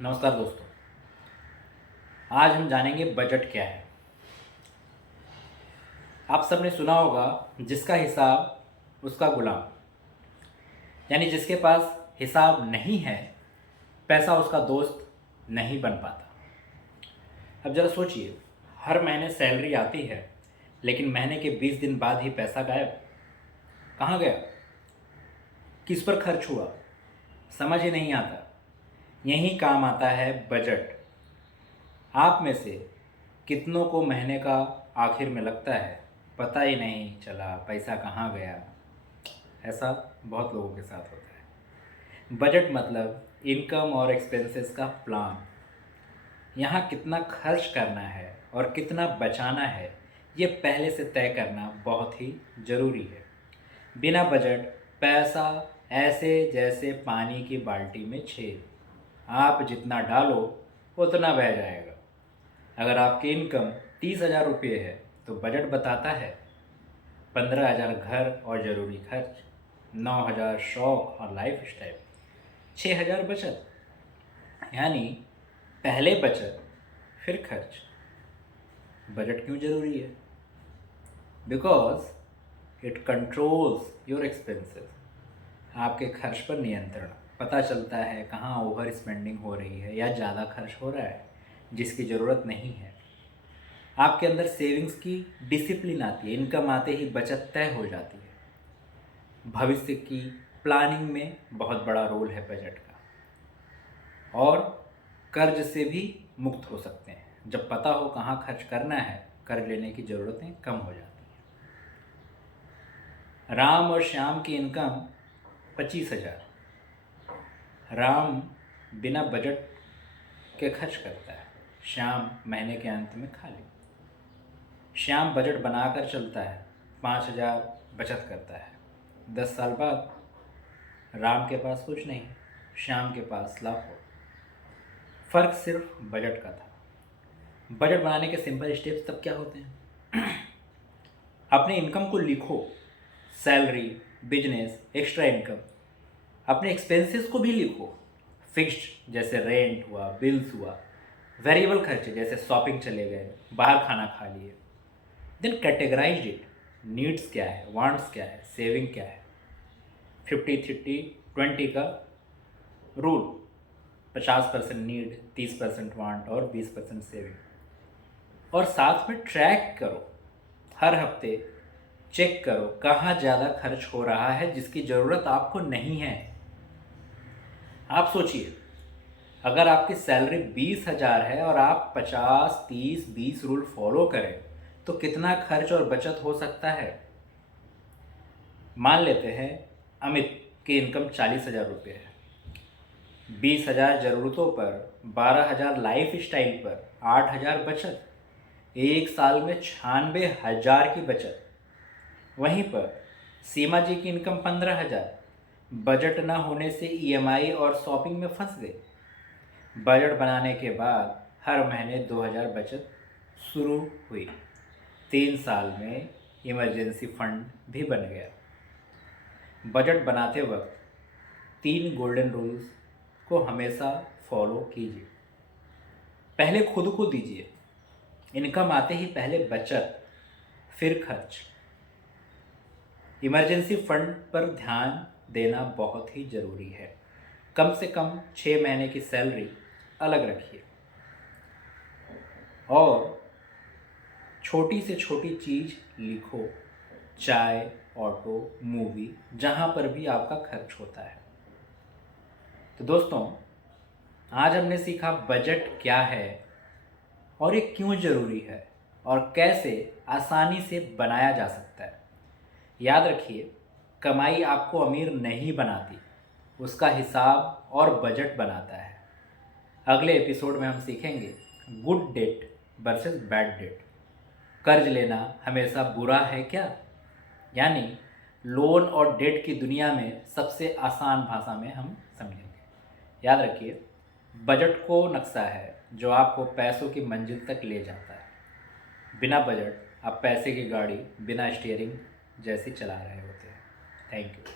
नमस्कार दोस्तों। आज हम जानेंगे बजट क्या है। आप सबने सुना होगा, जिसका हिसाब उसका गुलाम। यानी जिसके पास हिसाब नहीं है, पैसा उसका दोस्त नहीं बन पाता। अब ज़रा सोचिए, हर महीने सैलरी आती है, लेकिन महीने के 20 दिन बाद ही पैसा गायब। कहाँ गया, किस पर खर्च हुआ, समझ ही नहीं आता। यही काम आता है बजट। आप में से कितनों को महीने का आखिर में लगता है पता ही नहीं चला पैसा कहाँ गया। ऐसा बहुत लोगों के साथ होता है। बजट मतलब इनकम और एक्सपेंसेस का प्लान। यहाँ कितना खर्च करना है और कितना बचाना है, ये पहले से तय करना बहुत ही ज़रूरी है। बिना बजट पैसा ऐसे जैसे पानी की बाल्टी में छेद। आप जितना डालो उतना बह जाएगा। अगर आपकी इनकम 30,000 रुपये है तो बजट बताता है 15,000 घर और ज़रूरी खर्च, 9,000 शौक और लाइफ स्टाइल, 6,000 बचत। यानी पहले बचत फिर खर्च। बजट क्यों ज़रूरी है? Because it controls your expenses. आपके खर्च पर नियंत्रण, पता चलता है कहाँ ओवर स्पेंडिंग हो रही है या ज़्यादा खर्च हो रहा है जिसकी ज़रूरत नहीं है। आपके अंदर सेविंग्स की डिसिप्लिन आती है। इनकम आते ही बचत तय हो जाती है। भविष्य की प्लानिंग में बहुत बड़ा रोल है बजट का। और कर्ज से भी मुक्त हो सकते हैं। जब पता हो कहाँ खर्च करना है, कर्ज लेने की ज़रूरतें कम हो जाती हैं। राम और श्याम की इनकम 25,000। राम बिना बजट के खर्च करता है, श्याम महीने के अंत में खाली। श्याम बजट बनाकर चलता है, 5,000 बचत करता है। 10 साल बाद राम के पास कुछ नहीं, श्याम के पास लाखों। फ़र्क सिर्फ बजट का था। बजट बनाने के सिंपल स्टेप्स तब क्या होते हैं? अपने इनकम को लिखो, सैलरी, बिजनेस, एक्स्ट्रा इनकम। अपने एक्सपेंसेस को भी लिखो, फिक्स्ड जैसे रेंट हुआ, बिल्स हुआ, वेरिएबल खर्चे जैसे शॉपिंग चले गए, बाहर खाना खा लिए। Then categorise it. नीड्स क्या है, वांट्स क्या है, सेविंग क्या है। 50-30-20 का रूल। 50% नीड, 30% वांट और 20% सेविंग। और साथ में ट्रैक करो, हर हफ्ते चेक करो कहाँ ज़्यादा खर्च हो रहा है जिसकी ज़रूरत आपको नहीं है। आप सोचिए, अगर आपकी सैलरी 20,000 है और आप 50-30-20 रूल फॉलो करें तो कितना खर्च और बचत हो सकता है? मान लेते हैं अमित की इनकम 40,000 रुपये है। 20,000 ज़रूरतों पर, 12,000 लाइफ स्टाइल पर, 8,000 बचत। एक साल में 96,000 की बचत। वहीं पर सीमा जी की इनकम 15,000। बजट न होने से ईएमआई और शॉपिंग में फंस गए। बजट बनाने के बाद हर महीने 2,000 बचत शुरू हुई। 3 साल में इमरजेंसी फंड भी बन गया। बजट बनाते वक्त 3 गोल्डन रूल्स को हमेशा फॉलो कीजिए। पहले खुद को दीजिए। इनकम आते ही पहले बचत, फिर खर्च। इमरजेंसी फंड पर ध्यान देना बहुत ही ज़रूरी है। कम से कम 6 महीने की सैलरी अलग रखिए। और छोटी से छोटी चीज़ लिखो, चाय, ऑटो, मूवी, जहाँ पर भी आपका खर्च होता है। तो दोस्तों, आज हमने सीखा बजट क्या है और ये क्यों ज़रूरी है और कैसे आसानी से बनाया जा सकता है। याद रखिए, कमाई आपको अमीर नहीं बनाती, उसका हिसाब और बजट बनाता है। अगले एपिसोड में हम सीखेंगे good debt versus bad debt. कर्ज लेना हमेशा बुरा है क्या? यानी लोन और डेट की दुनिया में सबसे आसान भाषा में हम समझेंगे। याद रखिए, बजट को नक्शा है जो आपको पैसों की मंजिल तक ले जाता है। बिना बजट आप पैसे की गाड़ी बिना स्टीयरिंग जैसी चला रहे होते हैं। Thank you.